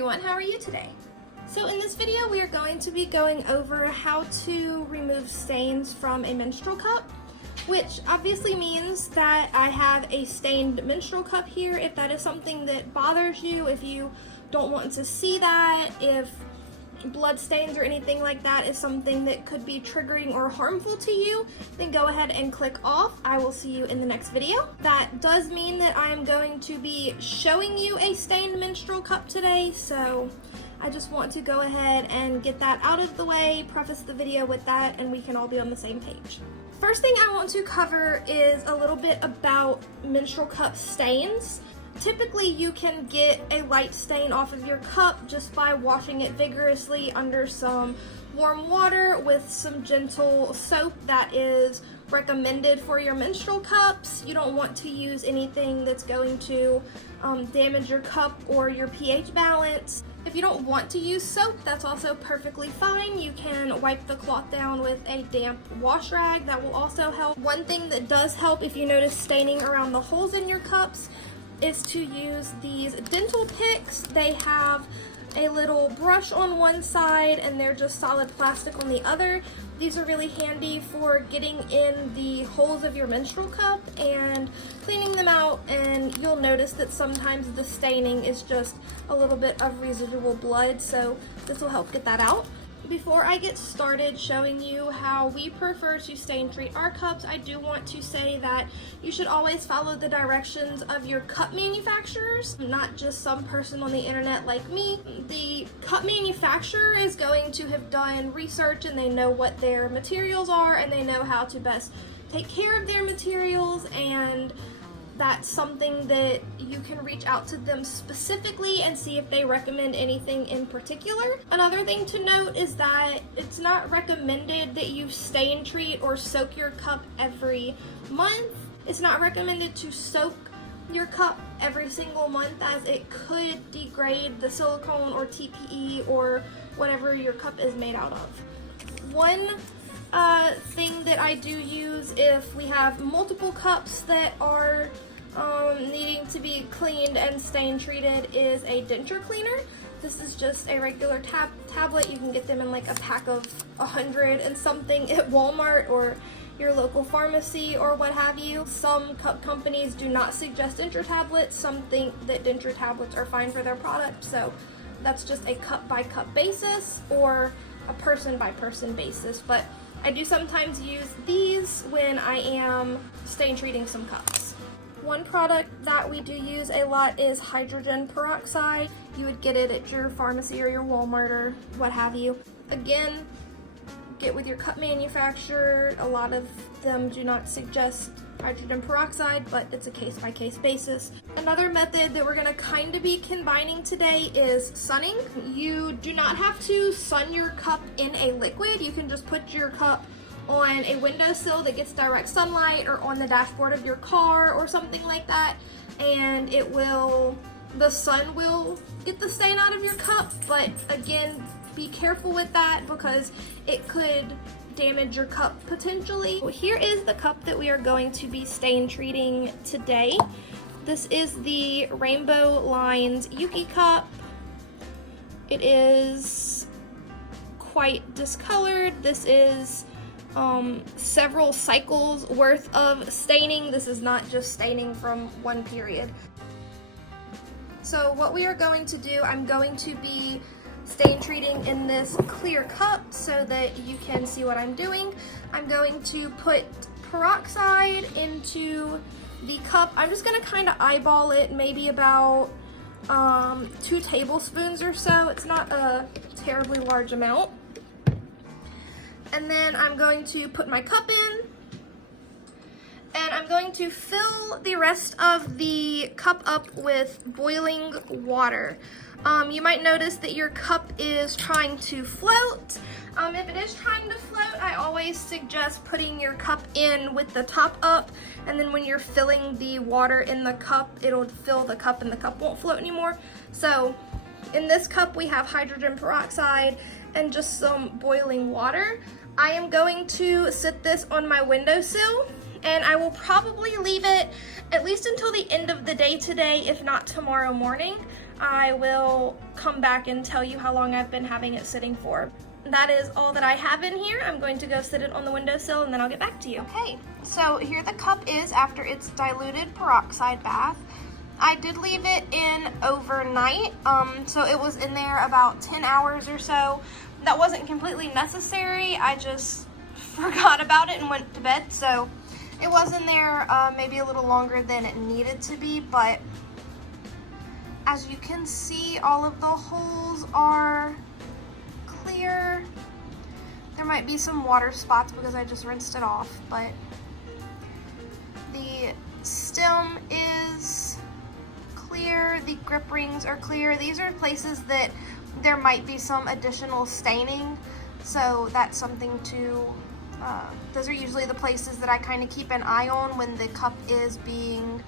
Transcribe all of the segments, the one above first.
everyone, how are you today? So in this video we are going to be going over how to remove stains from a menstrual cup, which obviously means that I have a stained menstrual cup here. If that is something that bothers you, if you don't want to see that, if blood stains or anything like that is something that could be triggering or harmful to you, then go ahead and click off. I will see you in the next video. That does mean that I am going to be showing you a stained menstrual cup today, so I just want to go ahead and get that out of the way, preface the video with that, and we can all be on the same page. First thing I want to cover is a little bit about menstrual cup stains. Typically, you can get a light stain off of your cup just by washing it vigorously under some warm water with some gentle soap that is recommended for your menstrual cups. You don't want to use anything that's going to damage your cup or your pH balance. If you don't want to use soap, that's also perfectly fine. You can wipe the cloth down with a damp wash rag. That will also help. One thing that does help if you notice staining around the holes in your cups is to use these dental picks. They have a little brush on one side and they're just solid plastic on the other. These are really handy for getting in the holes of your menstrual cup and cleaning them out, and you'll notice that sometimes the staining is just a little bit of residual blood, so this will help get that out. Before I get started showing you how we prefer to stain treat our cups, I do want to say that you should always follow the directions of your cup manufacturers, not just some person on the internet like me. The cup manufacturer is going to have done research and they know what their materials are and they know how to best take care of their materials, and that's something that you can reach out to them specifically and see if they recommend anything in particular. Another thing to note is that it's not recommended that you stain treat or soak your cup every month. It's not recommended to soak your cup every single month, as it could degrade the silicone or TPE or whatever your cup is made out of. One thing that I do use if we have multiple cups that are needing to be cleaned and stain treated is a denture cleaner. This is just a regular tablet. You can get them in like a pack of 100 and something at Walmart or your local pharmacy or what have you. Some cup companies do not suggest denture tablets. Some think that denture tablets are fine for their product, so that's just a cup by cup basis or a person by person basis. But I do sometimes use these when I am stain treating some cups. One product that we do use a lot is hydrogen peroxide. You would get it at your pharmacy or your Walmart or what have you. Again, get with your cup manufacturer. A lot of them do not suggest hydrogen peroxide, but it's a case-by-case basis. Another method that we're gonna kind of be combining today is sunning. You do not have to sun your cup in a liquid. You can just put your cup on a windowsill that gets direct sunlight or on the dashboard of your car or something like that, and the sun will get the stain out of your cup. But again, be careful with that because it could damage your cup potentially. Here is the cup that we are going to be stain treating today. This is the Rainbow Lines Yuki cup. It is quite discolored. This is several cycles worth of staining. This is not just staining from one period. So what we are going to do, I'm going to be stain treating in this clear cup so that you can see what I'm doing. I'm going to put peroxide into the cup. I'm just going to kind of eyeball it, maybe about 2 tablespoons or so. It's not a terribly large amount. And then I'm going to put my cup in, and I'm going to fill the rest of the cup up with boiling water. You might notice that your cup is trying to float. If it is trying to float, I always suggest putting your cup in with the top up, and then when you're filling the water in the cup, it'll fill the cup and the cup won't float anymore. So in this cup we have hydrogen peroxide and just some boiling water. I am going to sit this on my windowsill, and I will probably leave it at least until the end of the day today, if not tomorrow morning. I will come back and tell you how long I've been having it sitting for. That is all that I have in here. I'm going to go sit it on the windowsill and then I'll get back to you. Okay, so here the cup is after its diluted peroxide bath. I did leave it in overnight, so it was in there about 10 hours or so. That wasn't completely necessary. I just forgot about it and went to bed, so it was in there maybe a little longer than it needed to be, but as you can see, all of the holes are clear. There might be some water spots because I just rinsed it off, but the stem is clear, the grip rings are clear. These are places that there might be some additional staining, so that's something to, those are usually the places that I kind of keep an eye on when the cup is being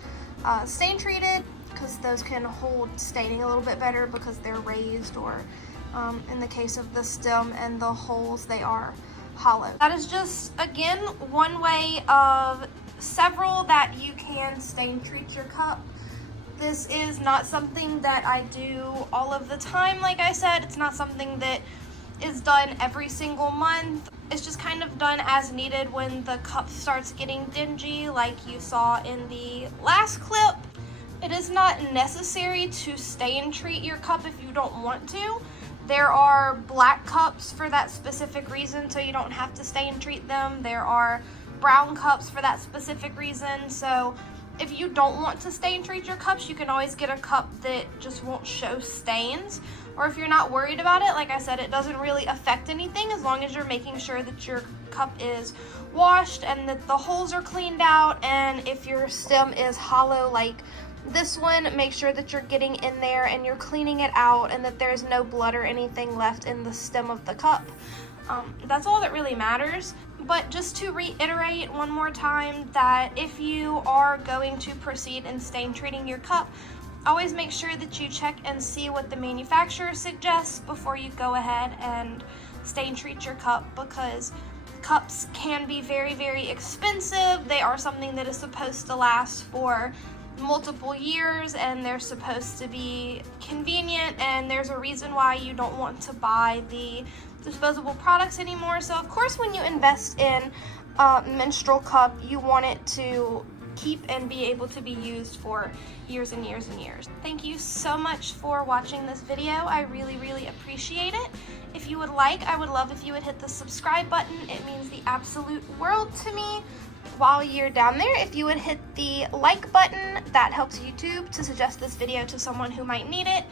stain treated, because those can hold staining a little bit better because they're raised, or in the case of the stem and the holes, they are hollow. That is just, again, one way of several that you can stain treat your cup. This is not something that I do all of the time. Like I said, it's not something that is done every single month. It's just kind of done as needed when the cup starts getting dingy, like you saw in the last clip. It is not necessary to stain treat your cup if you don't want to. There are black cups for that specific reason, so you don't have to stain treat them. There are brown cups for that specific reason, so if you don't want to stain treat your cups, you can always get a cup that just won't show stains. Or if you're not worried about it, like I said, it doesn't really affect anything as long as you're making sure that your cup is washed and that the holes are cleaned out. And if your stem is hollow like this one, make sure that you're getting in there and you're cleaning it out and that there's no blood or anything left in the stem of the cup. That's all that really matters. But just to reiterate one more time that if you are going to proceed in stain treating your cup, always make sure that you check and see what the manufacturer suggests before you go ahead and stain treat your cup, because cups can be very, very expensive. They are something that is supposed to last for multiple years, and they're supposed to be convenient, and there's a reason why you don't want to buy the disposable products anymore. So of course, when you invest in a menstrual cup, you want it to keep and be able to be used for years and years and years. Thank you so much for watching this video. I really, really appreciate it. If you would like, I would love if you would hit the subscribe button. It means the absolute world to me. While you're down there, if you would hit the like button, that helps YouTube to suggest this video to someone who might need it.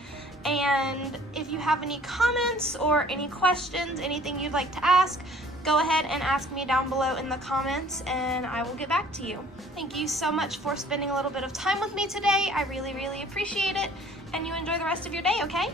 And if you have any comments or any questions, anything you'd like to ask, go ahead and ask me down below in the comments and I will get back to you. Thank you so much for spending a little bit of time with me today. I really, really appreciate it. And you enjoy the rest of your day, okay?